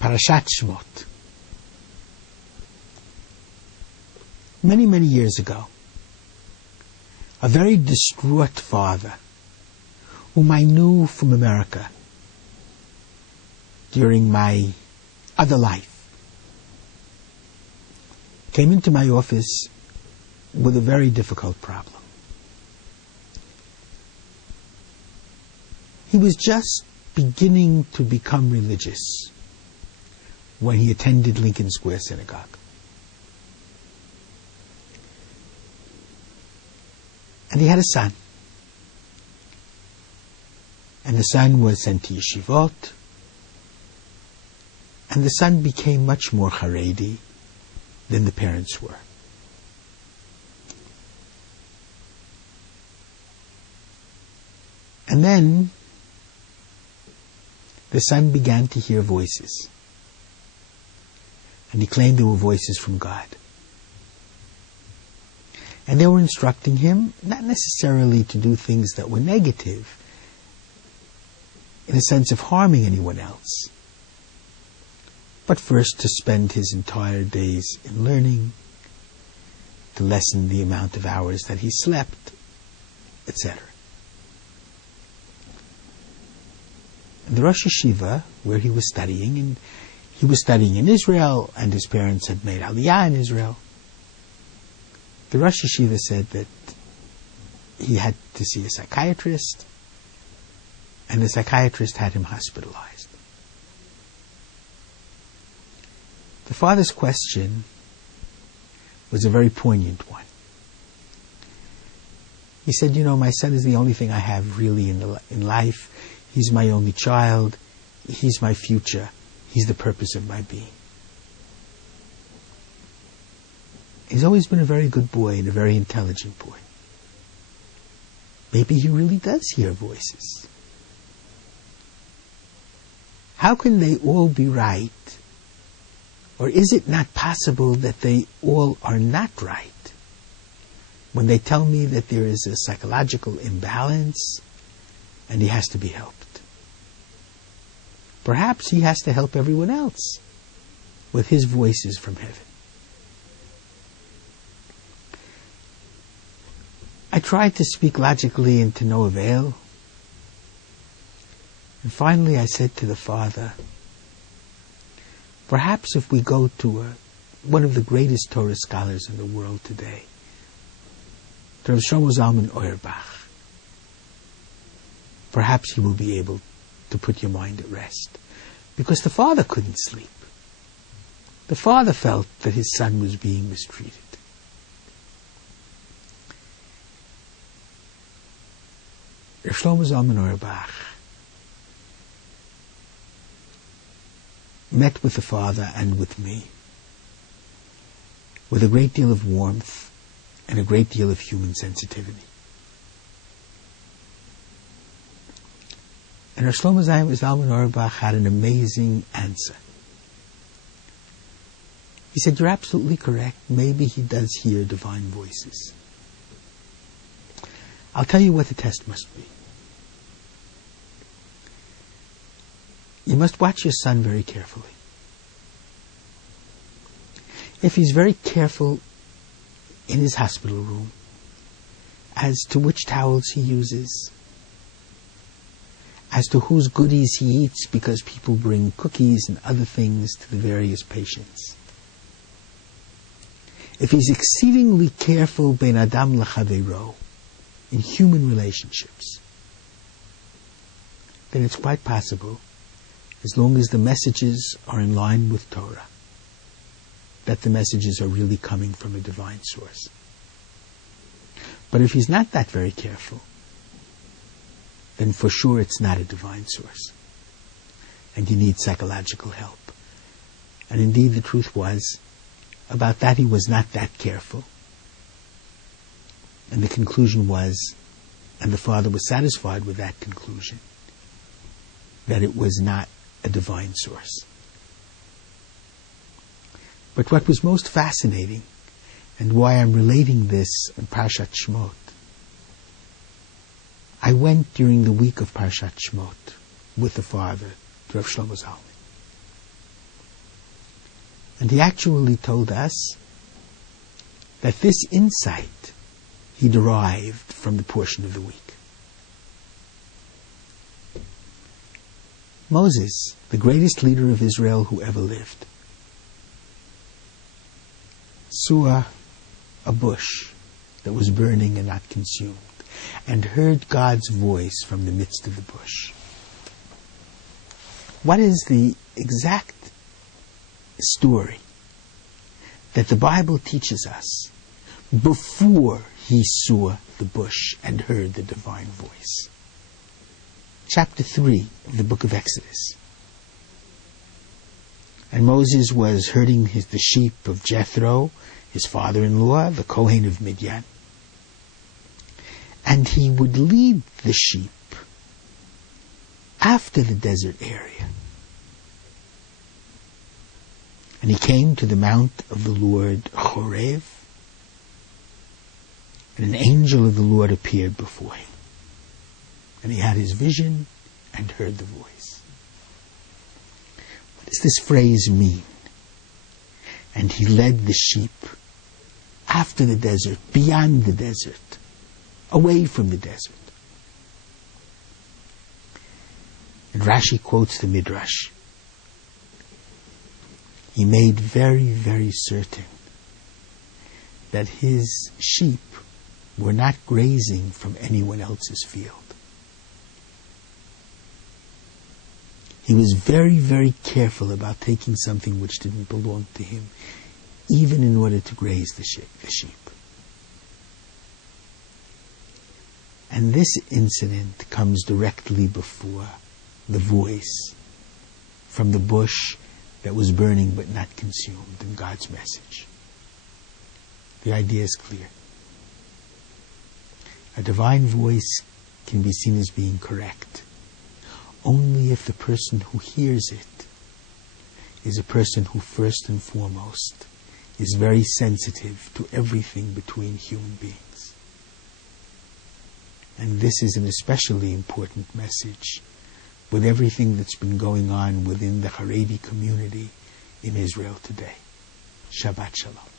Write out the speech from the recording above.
Parashat Shemot. Many, many years ago, a very distraught father, whom I knew from America during my other life, came into my office with a very difficult problem. He was just beginning to become religious when he attended Lincoln Square Synagogue. And he had a son. And the son was sent to yeshivot. And the son became much more Haredi than the parents were. And then the son began to hear voices. And he claimed they were voices from God. And they were instructing him, not necessarily to do things that were negative, in a sense of harming anyone else, but first to spend his entire days in learning, to lessen the amount of hours that he slept, etc. And the Rosh Yeshiva, where he was studying, and he was studying in Israel, and his parents had made Aliyah in Israel, the Rosh Yeshiva said that he had to see a psychiatrist, and the psychiatrist had him hospitalized. The father's question was a very poignant one. He said, my son is the only thing I have really in life. He's my only child. He's my future. He's the purpose of my being. He's always been a very good boy and a very intelligent boy. Maybe he really does hear voices. How can they all be right? Or is it not possible that they all are not right? When they tell me that there is a psychological imbalance and he has to be helped. Perhaps he has to help everyone else with his voices from heaven. I tried to speak logically and to no avail. And finally I said to the father, perhaps if we go to one of the greatest Torah scholars in the world today, to Shlomo Zalman Auerbach, perhaps he will be able to put your mind at rest. Because the father couldn't sleep. The father felt that his son was being mistreated. Shlomo Zalman Auerbach met with the father and with me with a great deal of warmth and a great deal of human sensitivity. And Shlomo Zalman Auerbach had an amazing answer. He said, you're absolutely correct. Maybe he does hear divine voices. I'll tell you what the test must be. You must watch your son very carefully. If he's very careful in his hospital room as to which towels he uses, as to whose goodies he eats because people bring cookies and other things to the various patients, if he's exceedingly careful ben adam l'chaveiro, in human relationships, then it's quite possible, as long as the messages are in line with Torah, that the messages are really coming from a divine source. But if he's not that very careful, then for sure it's not a divine source. And you need psychological help. And indeed the truth was, about that he was not that careful. And the conclusion was, and the father was satisfied with that conclusion, that it was not a divine source. But what was most fascinating, and why I'm relating this in Parshat Shemot, I went during the week of Parshat Shemot with the father to Rav Shlomo Zalman. And he actually told us that this insight he derived from the portion of the week. Moses, the greatest leader of Israel who ever lived, saw a bush that was burning and not consumed, and heard God's voice from the midst of the bush. What is the exact story that the Bible teaches us before he saw the bush and heard the divine voice? Chapter 3 of the book of Exodus. And Moses was herding the sheep of Jethro, his father-in-law, the Kohen of Midian. And he would lead the sheep after the desert area. And he came to the mount of the Lord, Horeb, and an angel of the Lord appeared before him. And he had his vision and heard the voice. What does this phrase mean? And he led the sheep after the desert, beyond the desert, away from the desert. And Rashi quotes the Midrash. He made very, very certain that his sheep were not grazing from anyone else's field. He was very, very careful about taking something which didn't belong to him, even in order to graze the sheep. And this incident comes directly before the voice from the bush that was burning but not consumed in God's message. The idea is clear. A divine voice can be seen as being correct only if the person who hears it is a person who first and foremost is very sensitive to everything between human beings. And this is an especially important message with everything that's been going on within the Haredi community in Israel today. Shabbat Shalom.